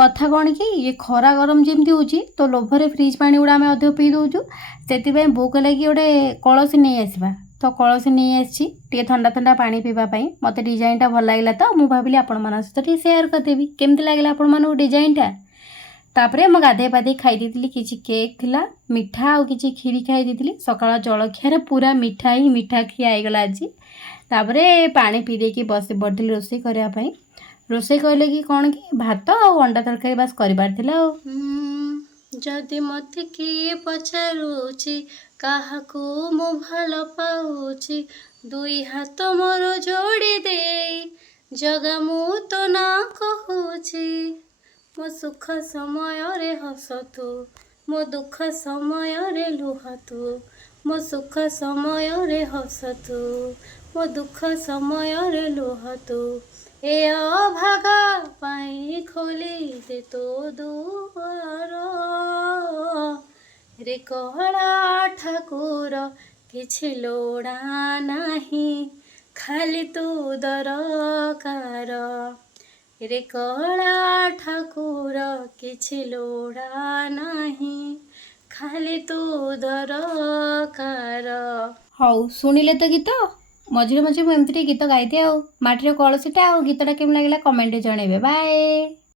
कथा कौन कि ये खरा गरम जमी हो तो लोभर फ्रिज पानी गुड़ा आम अधिक पी दूचु से बो कहला कि गोटे कलसी नहीं आसवा तो कलसी नहीं आसी ठंडा ठंडा पानी पीवाई मत डिजाइनटा भल लगे तो मुझे भाविली आपण सहित सेयार करदेवी केमती लगे आपण डिजाइनटा। तापर मु गाधे पाधे खाई किसी केक थिला मिठा और किसी खीरी खाई सकाळ जलखिया पूरा मिठा ही मिठा खियागला आज। तापर पानी पी देकी बस पड़ी रोषे करने रोषे कहले कि कौन कि भात और अंडा तरकारी बास करार जदि मत किए पचारुची काहाकू मु भल पाउची दुई हाथ मोर जोड़ी दे जगा मु तो ना कहूची मो सुख समय रे हसतु मो दुख समय रे लुहतु मो सुख समय रे हसतु मो दुख समय रे लुहतु ए अभागा पाई खोली दे तो दुआर रे कहला ठाकुर किछि लोड़ा नाही खाली तू दरकार रे कहला ठाकुर किछि लोड़ा नाही खाली तू दरकार। हौ शुणिले तो गीत मझे मझे मुझे गीत गाई दिए माटीर कलसीटा गीतटा केम लगे कमेंट जनइबे। बाय।